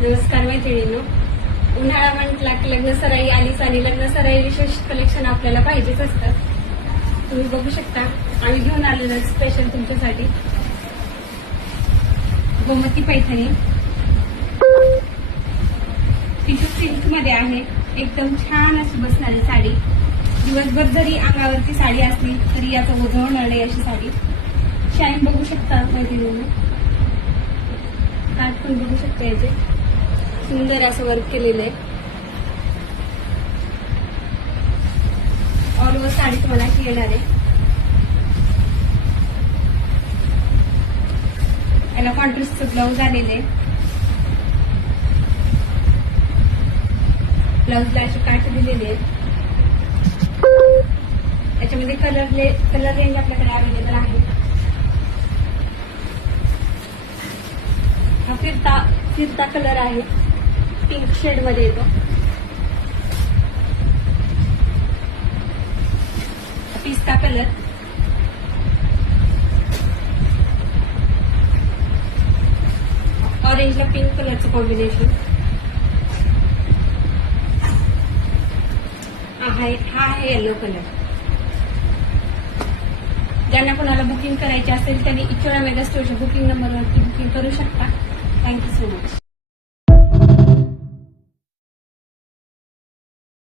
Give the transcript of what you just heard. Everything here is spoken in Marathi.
नमस्कार मैत्रिणींनो. उन्हाळा म्हटला की लग्न सराई आलीच आणि लग्न सराई विशेष कलेक्शन आपल्याला पाहिजेच असतं. तुम्ही बघू शकता आम्ही घेऊन आलेलो स्पेशल तुमच्यासाठी गोमती पैठणी. टिश्यू सिल्क मध्ये आहे. एकदम छान अशी बसणारी साडी. दिवसभर जरी अंगावरती साडी असली तरी याचं ओझवणार नाही अशी साडी. शाईन बघू शकता मैत्रिणींनो. काठ पण बघू शकता याचे सुंदर असं वर्क केलेलं आहे. ऑल ओव्हर साडी तुम्हाला अशी येणार आहे. याला कॉन्ट्रास्टचं ब्लाऊज आलेले आहे. ब्लाऊजला अशी काठ दिलेली आहे. याच्यामध्ये कलर रेंज आपल्याकडे अवेलेबल आहे. हा फिरता कलर आहे. पिंक शेड मध्ये येतो. पिस्ता कलर, ऑरेंजला पिंक कलरचं कॉम्बिनेशन. हा आहे येलो कलर. ज्यांना कोणाला बुकिंग करायची असेल त्यांनी इचोळा मेगा स्टोअरच्या बुकिंग नंबरवरती बुकिंग करू शकता. Thank you so much.